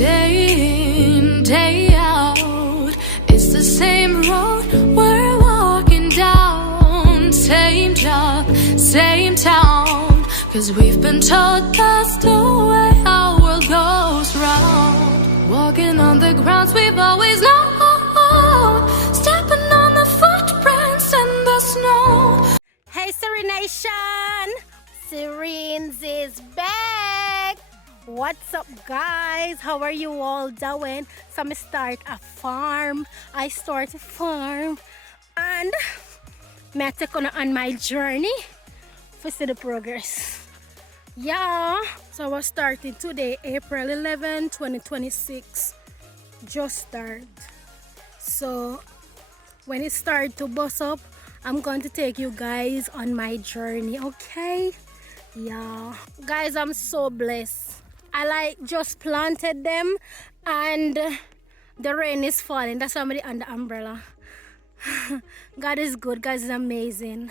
Day in, day out, it's the same road we're walking down. Same job, same town, 'cause we've been told that's the way our world goes round. Walking on the grounds we've always known, stepping on the footprints in the snow. Hey Serene Nation, Serene's is back. What's up guys, how are you all doing? So I start a farm, and I take on my journey to see the progress. Yeah, so I was starting today, April 11, 2026. Just start. So when it starts to bust up, I'm going to take you guys on my journey, okay? Yeah, guys, I'm so blessed. I just planted them and the rain is falling. That's why I'm under the umbrella. God is good, God is amazing.